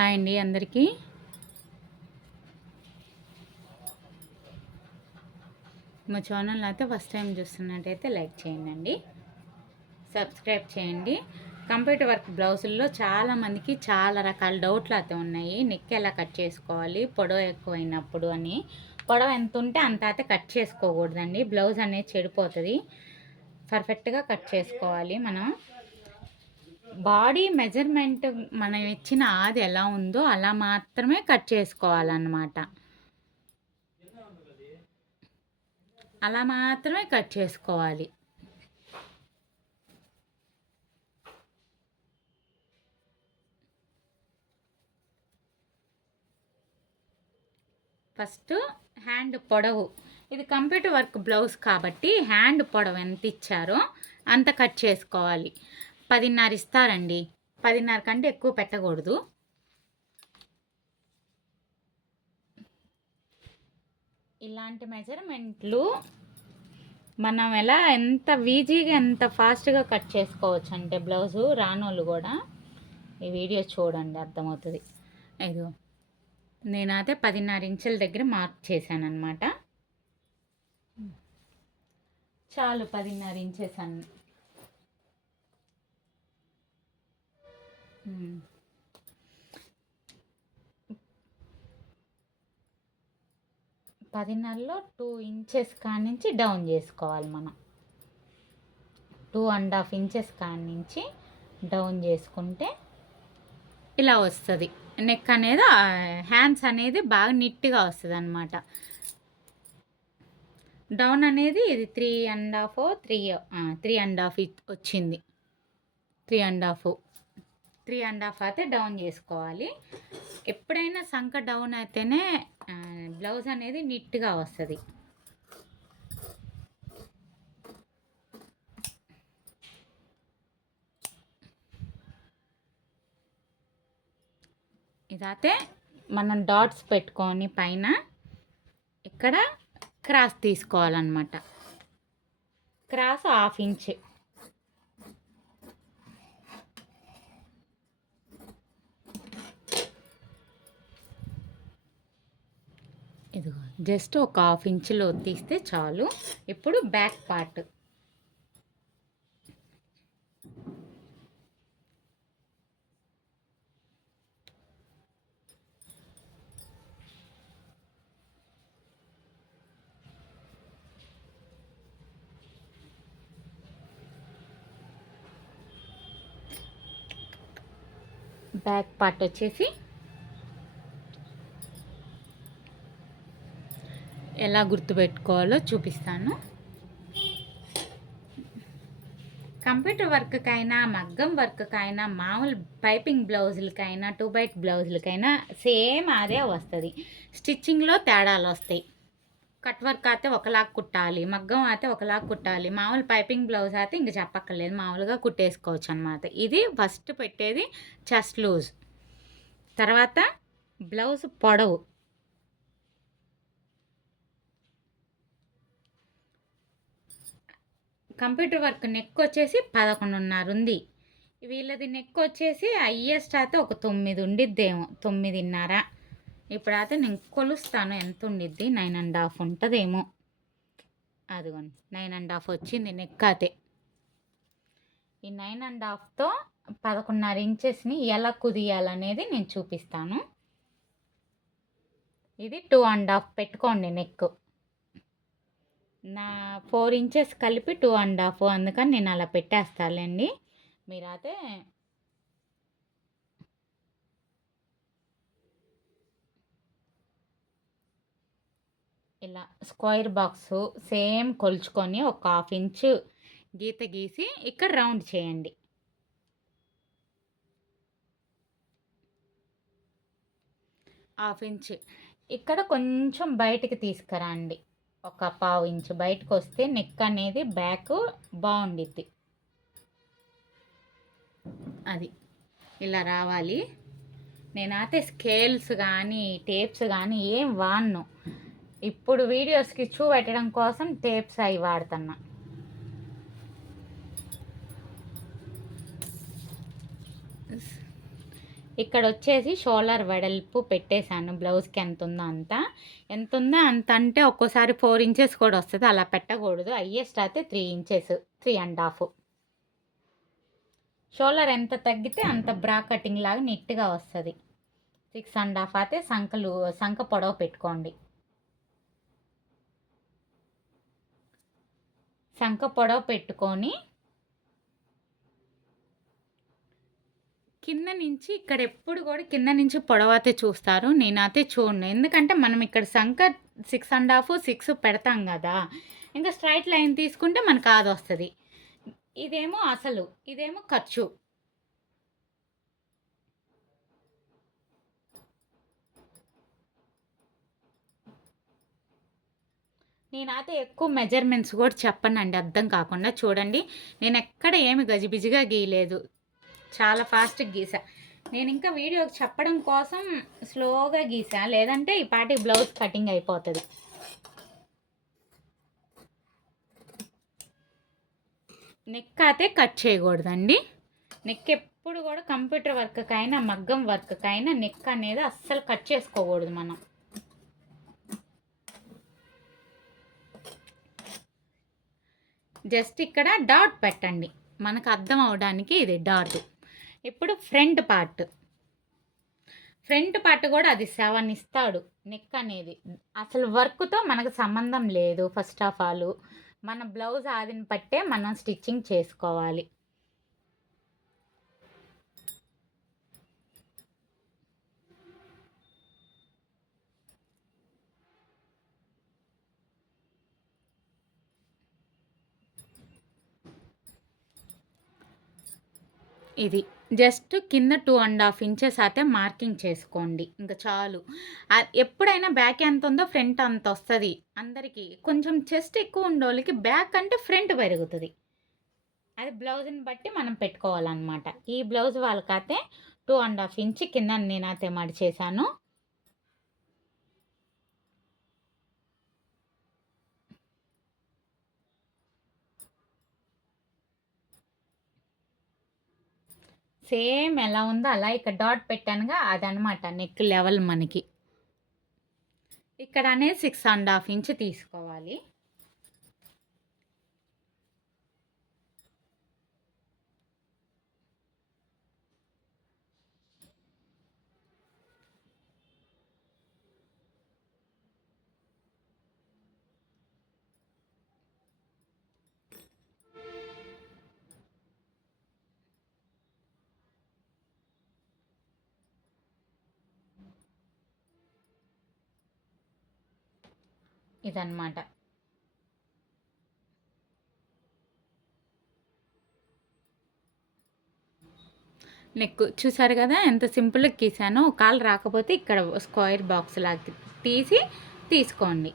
Hi అండి అందరికీ. మా ఛానల్ అయితే ఫస్ట్ టైం చూస్తున్నట్టయితే లైక్ చేయండి, సబ్స్క్రైబ్ చేయండి. కంప్యూటర్ వర్క్ బ్లౌజుల్లో చాలామందికి చాలా రకాల డౌట్లు అయితే ఉన్నాయి. నెక్ ఎలా కట్ చేసుకోవాలి, పొడవు ఎక్కువైనప్పుడు అని. పొడవు ఎంత ఉంటే అంత అయితే కట్ చేసుకోకూడదండి, బ్లౌజ్ అనేది చెడిపోతుంది. పర్ఫెక్ట్గా కట్ చేసుకోవాలి. మనం బాడీ మెజర్మెంట్ మనం ఇచ్చిన ఆది ఎలా ఉందో అలా మాత్రమే కట్ చేసుకోవాలన్నమాట. అలా మాత్రమే కట్ చేసుకోవాలి. ఫస్ట్ హ్యాండ్ పొడవు, ఇది కంప్యూటర్ వర్క్ బ్లౌజ్ కాబట్టి హ్యాండ్ పొడవు ఎంత ఇచ్చారో అంత కట్ చేసుకోవాలి. 10.5 ఇస్తారండి, 10.5 కంటే ఎక్కువ పెట్టకూడదు. ఇలాంటి మెజర్మెంట్లు మనం ఎంత ఈజీగా ఎంత ఫాస్ట్గా కట్ చేసుకోవచ్చు అంటే బ్లౌజు రానోళ్ళు కూడా ఈ వీడియో చూడండి, అర్థమవుతుంది. ఇదిగో నేనైతే 10.5 ఇంచుల దగ్గర మార్క్ చేశాను అనమాట. చాలు 10.5 ఇంచెస్ అన్ని. 10.5లో 2 ఇంచెస్ కాడి నుంచి డౌన్ చేసుకోవాలి మనం. 2.5 ఇంచెస్ కాడి నుంచి డౌన్ చేసుకుంటే ఇలా వస్తుంది. నెక్ అనేది హ్యాండ్స్ అనేది బాగా నీట్గా వస్తుంది అనమాట. డౌన్ అనేది ఇది 3.5 వచ్చింది. 3.5 అయితే డౌన్ చేసుకోవాలి. ఎప్పుడైనా సంక డౌన్ అయితేనే బ్లౌజ్ అనేది నీట్గా వస్తుంది. ఇదైతే మనం డాట్స్ పెట్టుకొని పైన ఇక్కడ క్రాస్ తీసుకోవాలన్నమాట. Cross 1/2 inch. ఇదిగో జస్ట్ ఒక 1/2 ఇంచులో తీస్తే చాలు. ఇప్పుడు బ్యాక్ పార్ట్, వచ్చేసి ఎలా గుర్తుపెట్టుకోవాలో చూపిస్తాను. కంప్యూటర్ వర్క్కైనా, మగ్గం వర్క్కైనా, మామూలు పైపింగ్ బ్లౌజులకైనా, 2x బ్లౌజులకైనా సేమ్ అదే వస్తుంది. స్టిచ్చింగ్లో తేడాలు వస్తాయి. కట్ వర్క్ అయితే ఒకలాగా కుట్టాలి, మగ్గం అయితే ఒకలాగా కుట్టాలి, మామూలు పైపింగ్ బ్లౌజ్ అయితే ఇంక చెప్పక్కర్లేదు, మామూలుగా కుట్టేసుకోవచ్చు అనమాట. ఇది ఫస్ట్ పెట్టేది చెస్ట్ లూజ్, తర్వాత బ్లౌజ్ పొడవు. కంప్యూటర్ వర్క్ నెక్ వచ్చేసి 11.5 ఉంది. వీళ్ళది నెక్ వచ్చేసి హైయెస్ట్ అయితే ఒక 9 ఉండిద్దేమో, 9.5. ఇప్పుడైతే నేను కొలుస్తాను ఎంత ఉండిద్ది. 9.5 ఉంటుందేమో. అదిగోండి 9.5 వచ్చింది నెక్ అయితే. ఈ 9.5తో 11.5 ఇంచెస్ని ఎలా కుదియాలనేది నేను చూపిస్తాను. ఇది 2.5 పెట్టుకోండి నెక్. నా 4 ఇంచెస్ కలిపి 2.5, అందుకని నేను అలా పెట్టేస్తానండి. మీరైతే ఇలా స్క్వేర్ బాక్స్ సేమ్ కొలుచుకొని ఒక 1/2 ఇంచు గీత గీసి ఇక్కడ రౌండ్ చేయండి. హాఫ్ ఇంచ్ ఇక్కడ కొంచెం బయటికి తీసుకురండి. ఒక 1/2 ఇంచు బయటకు వస్తే నెక్ అనేది బ్యాక్ బాగుండిద్ది. అది ఇలా రావాలి. నేనైతే స్కేల్స్ కానీ టేప్స్ కానీ ఏం వాడను. ఇప్పుడు వీడియోస్కి చూపెట్టడం కోసం టేప్స్ అవి వాడుతున్నా. ఇక్కడ వచ్చేసి షోల్డర్ వెడల్పు పెట్టేశాను. బ్లౌజ్కి ఎంత ఉందో అంత అంటే ఒక్కోసారి 4 ఇంచెస్ కూడా వస్తుంది. అలా పెట్టకూడదు. హైయెస్ట్ అయితే 3 ఇంచెస్, 3.5. షోల్డర్ ఎంత తగ్గితే అంత బ్రా కటింగ్ లాగా నీట్గా వస్తుంది. 6.5 అయితే సంఖ పొడవు పెట్టుకోండి. సంఖ పొడవు పెట్టుకొని కింద నుంచి ఇక్కడ ఎప్పుడు కూడా కింద నుంచి పొడవైతే చూస్తారు. నేనైతే చూడను. ఎందుకంటే మనం ఇక్కడ సంఖ 6.5, 6 పెడతాం కదా. ఇంకా స్ట్రైట్ లైన్ తీసుకుంటే మనకు అది వస్తుంది. ఇదేమో అసలు, ఇదేమో ఖర్చు. నేనైతే ఎక్కువ మెజర్మెంట్స్ కూడా చెప్పనండి అర్థం కాకుండా. చూడండి, నేను ఎక్కడ ఏమి గజిబిజిగా గీయలేదు, చాలా ఫాస్ట్గా గీసా. నేను ఇంకా వీడియోకి చెప్పడం కోసం స్లోగా గీసా, లేదంటే ఈ పాటి బ్లౌజ్ కటింగ్ అయిపోతుంది. నెక్ అయితే కట్ చేయకూడదండి. నెక్ ఎప్పుడు కూడా కంప్యూటర్ వర్క్కైనా మగ్గం వర్క్కైనా నెక్ అనేది అస్సలు కట్ చేసుకోకూడదు. మనం జస్ట్ ఇక్కడ డాట్ పెట్టండి, మనకు అర్థం అవడానికి. ఇది డాట్. ఇప్పుడు ఫ్రంట్ పార్ట్ కూడా అది 7 ఇస్తాడు నెక్ అనేది. అసలు వర్క్తో మనకు సంబంధం లేదు. ఫస్ట్ ఆఫ్ ఆల్ మన బ్లౌజ్ ఆదిని పట్టే మనం స్టిచ్చింగ్ చేసుకోవాలి. ఇది జస్ట్ కింద 2.5 ఇంచెస్ అయితే మార్కింగ్ చేసుకోండి, ఇంకా చాలు. ఎప్పుడైనా బ్యాక్ ఎంత ఉందో ఫ్రంట్ అంత వస్తుంది అందరికీ. కొంచెం చెస్ట్ ఎక్కువ ఉండోళ్ళకి బ్యాక్ అంటే ఫ్రంట్ పెరుగుతుంది. అది బ్లౌజ్ని బట్టి మనం పెట్టుకోవాలన్నమాట. ఈ బ్లౌజ్ వాళ్ళకైతే 2.5 ఇంచ్ కింద నేనైతే మడిచేసాను. సేమ్ ఎలా ఉందో అలా ఇక్కడ డాట్ పెట్టానుగా, అదనమాట నెక్ లెవెల్ మనకి. ఇక్కడ అనేది 6.5 ఇంచ్ తీసుకోవాలి. ఇదన్నమాట. నెక్ చూసారు కదా ఎంత సింపుల్గా గీసానో. కాలు రాకపోతే ఇక్కడ స్క్వేర్ బాక్స్ లాగా తీసుకోండి.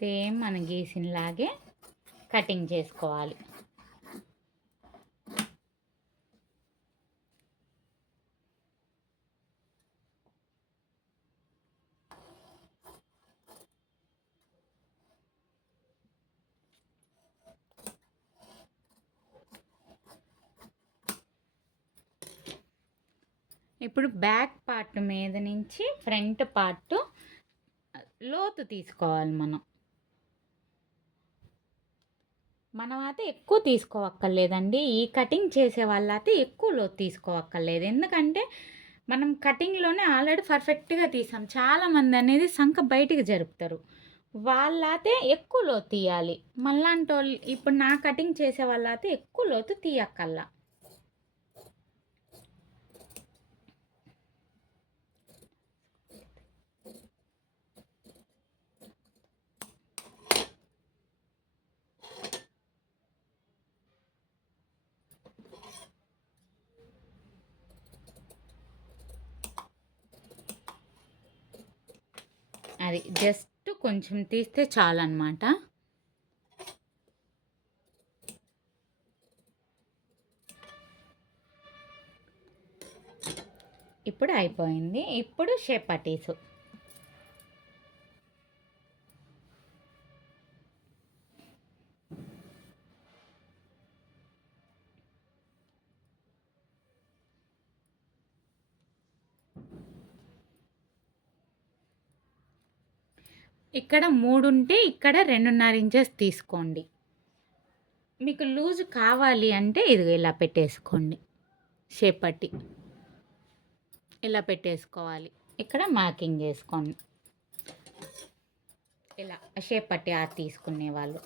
సేమ్ మనం గీసినలాగే కటింగ్ చేసుకోవాలి. ఇప్పుడు బ్యాక్ పార్ట్ మీద నుంచి ఫ్రంట్ పార్ట్ లోతు తీసుకోవాలి. మనం అయితే ఎక్కువ తీసుకోవక్కర్లేదండి. ఈ కటింగ్ చేసే వాళ్ళైతే ఎక్కువ లోతు తీసుకోవక్కర్లేదు. ఎందుకంటే మనం కటింగ్లోనే ఆల్రెడీ పర్ఫెక్ట్గా తీసాం. చాలామంది అనేది సంఖ బయటికి జరుపుతారు, వాళ్ళైతే ఎక్కువ లోతు తీయాలి. మళ్ళాంటి వాళ్ళు ఇప్పుడు నా కటింగ్ చేసే వాళ్ళైతే ఎక్కువ లోతు తీయక్కల్లా. అది జస్ట్ కొంచెం తీస్తే చాలన్నమాట. ఇప్పుడు అయిపోయింది. ఇప్పుడు షేప్ పట్టీసు. ఇక్కడ 3 ఉంటే ఇక్కడ 2.5 ఇంచెస్ తీసుకోండి. మీకు లూజ్ కావాలి అంటే ఇదిగో ఇలా పెట్టేసుకోండి. షేప్ పట్టి ఇలా పెట్టేసుకోవాలి. ఇక్కడ మార్కింగ్ చేసుకోండి. ఇలా షేప్ పట్టి తీసుకునే వాళ్ళు.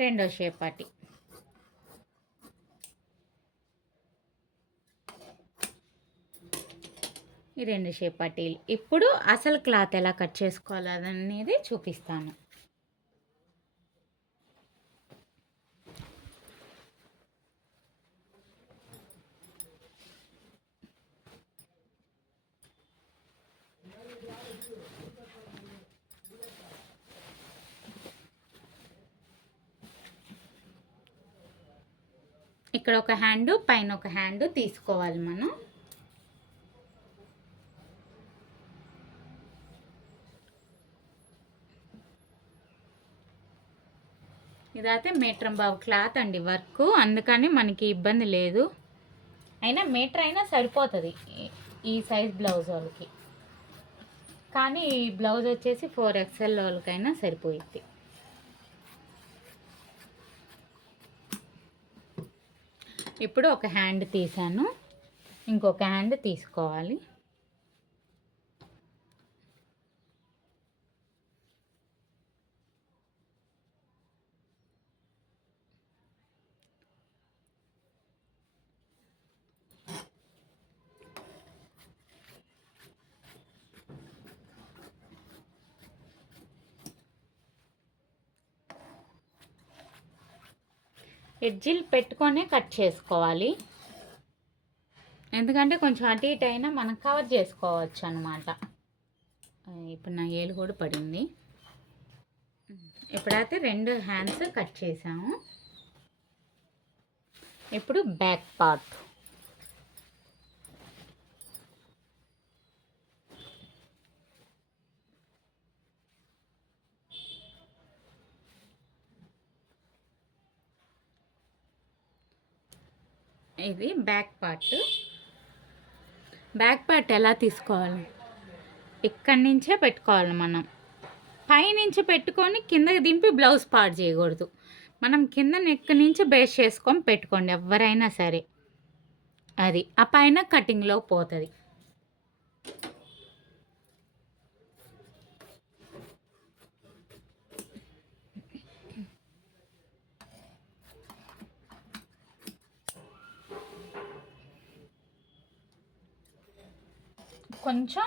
రెండో షేప్ పట్టి. ఈ 2 షేప్ పట్టీలు. ఇప్పుడు అసలు క్లాత్ ఎలా కట్ చేసుకోవాలి అనేది చూపిస్తాను. ఇక్కడ ఒక హ్యాండ్, పైన ఒక హ్యాండ్ తీసుకోవాలి మనం. ఇదైతే మీటర్ బావు క్లాత్ అండి వర్క్, అందుకని మనకి ఇబ్బంది లేదు. అయినా మీటర్ అయినా సరిపోతుంది ఈ సైజ్ బ్లౌజ్ వాళ్ళకి. కానీ ఈ బ్లౌజ్ వచ్చేసి 4XL వాళ్ళకైనా సరిపోయిద్ది. ఇప్పుడు ఒక హ్యాండ్ తీసాను, ఇంకొక హ్యాండ్ తీసుకోవాలి. ఎడ్జిల్ పెట్టుకొనే కట్ చేసుకోవాలి, ఎందుకంటే కొంచెం అటు ఇటు అయినా మనం కవర్ చేసుకోవచ్చు అన్నమాట. ఇప్పుడు నా ఏలు కూడా పడింది. ఇప్పుడైతే 2 హ్యాండ్స్ కట్ చేసాము. ఇప్పుడు బ్యాక్ పార్ట్. ఇది బ్యాక్ పార్ట్. బ్యాక్ పార్ట్ ఎలా తీసుకోవాలి, ఇక్కడి నుంచే పెట్టుకోవాలి మనం. పైనుంచి పెట్టుకొని కిందకి దింపి బ్లౌజ్ పార్ట్ చేయకూడదు. మనం కింద నెక్ నుంచి బేస్ చేసుకొని పెట్టుకోండి ఎవరైనా సరే. అది ఆ పైన కటింగ్లో పోతుంది. కొంచెం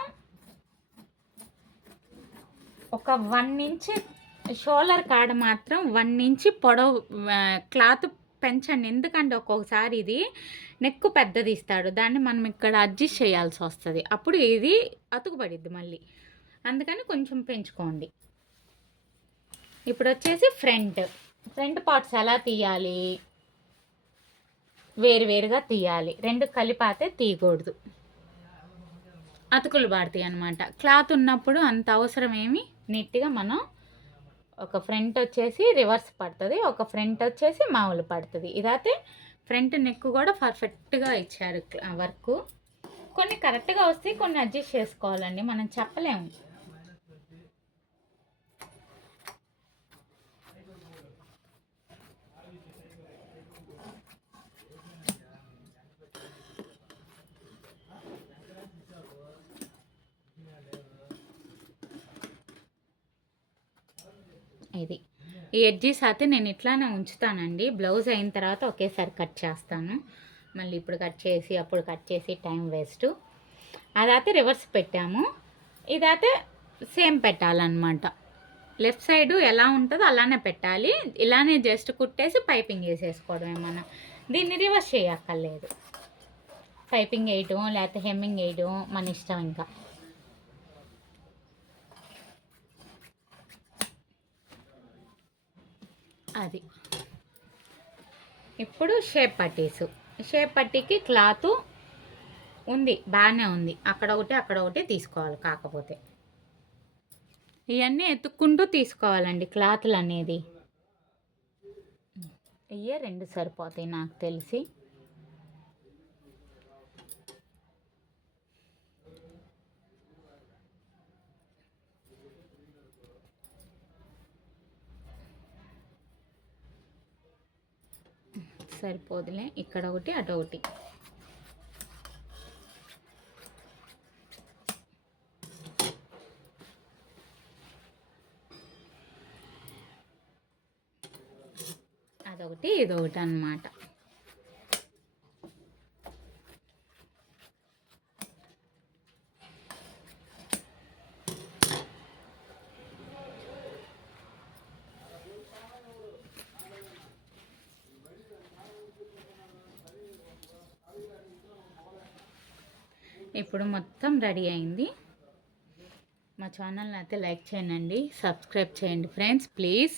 ఒక 1 ఇంచ్ షోల్డర్ కాడ మాత్రం 1 ఇంచ్ పొడవు క్లాత్ పెంచండి. ఎందుకంటే ఒక్కొక్కసారి ఇది నెక్ పెద్దది ఇస్తాడు, దాన్ని మనం ఇక్కడ అడ్జస్ట్ చేయాల్సి వస్తుంది. అప్పుడు ఇది అతుకుపడిద్ది మళ్ళీ, అందుకని కొంచెం పెంచుకోండి. ఇప్పుడు వచ్చేసి ఫ్రంట్ పార్ట్స్ ఎలా తీయాలి, వేరువేరుగా తీయాలి. 2 కలిపాతే తీయకూడదు, అతుకులు పడతాయి అన్నమాట. క్లాత్ ఉన్నప్పుడు అంత అవసరం ఏమి. నీట్గా మనం ఒక ఫ్రంట్ వచ్చేసి రివర్స్ పడుతుంది, ఒక ఫ్రంట్ వచ్చేసి మామూలు పడుతుంది. ఇదైతే ఫ్రంట్ నెక్ కూడా పర్ఫెక్ట్గా ఇచ్చారు వర్క్. కొన్ని కరెక్ట్గా వస్తాయి, కొన్ని అడ్జస్ట్ చేసుకోవాలండి, మనం చెప్పలేము. ఈ ఎడ్జెస్ అయితే నేను ఇట్లానే ఉంచుతానండి. బ్లౌజ్ అయిన తర్వాత ఒకేసారి కట్ చేస్తాను. మళ్ళీ ఇప్పుడు కట్ చేసి అప్పుడు కట్ చేసి టైం వేస్ట్. అదైతే రివర్స్ పెట్టాము, ఇదైతే సేమ్ పెట్టాలన్నమాట. లెఫ్ట్ సైడు ఎలా ఉంటుందో అలానే పెట్టాలి. ఇలానే జస్ట్ కుట్టేసి పైపింగ్ వేసేసుకోవడమే మనం. దీన్ని రివర్స్ చేయక్కర్లేదు. పైపింగ్ వేయటం లేకపోతే హెమ్మింగ్ వేయటం మన ఇష్టం. ఇంకా అది ఇప్పుడు షేప్ పట్టీకి క్లాత్ ఉంది, బాగానే ఉంది. అక్కడ ఒకటి తీసుకోవాలి. కాకపోతే ఇవన్నీ ఎత్తుక్కుంటూ తీసుకోవాలండి క్లాతులు అనేది. ఇవే 2 సరిపోతాయి నాకు తెలిసి. సరిపోదులే, ఇక్కడ ఒకటి అటు ఒకటి. అదొకటి ఇదొకటి అన్నమాట. ఇప్పుడు మొత్తం రెడీ అయింది. మా ఛానల్ని అయితే లైక్ చేయండి, సబ్స్క్రైబ్ చేయండి ఫ్రెండ్స్ ప్లీజ్.